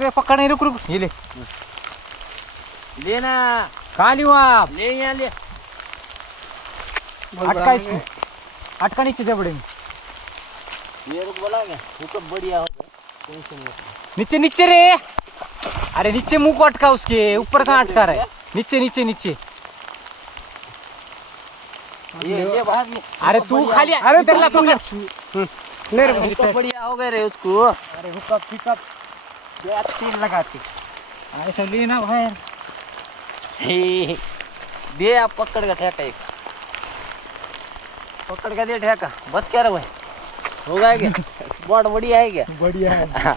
रे पक्का नहीं, रुक रुक ये ले लेना कहाँ लियो आप? ले यहाँ ले अटका इसमें, अटका नीचे से बड़े ये रुक बोला क्या हुक्म बढ़िया होगा टेंशन मत नीचे नीचे रे, अरे नीचे मुंह को अटका, उसके ऊपर कहाँ अटका रहा है? नीचे नीचे नीचे। ये भाग ले। अरे तू खाली अरे इधर ला तू ले अरे हुक्म बढ़िया हो गए रे उसको। अरे हुकअप पिकअप तीन लगाते ऐसा लेना भाई। हे, दे आप पकड़ का ठेका एक पकड़ का दे ठेका बच क्या रहा भाई होगा क्या स्पॉट बढ़िया है क्या बढ़िया है।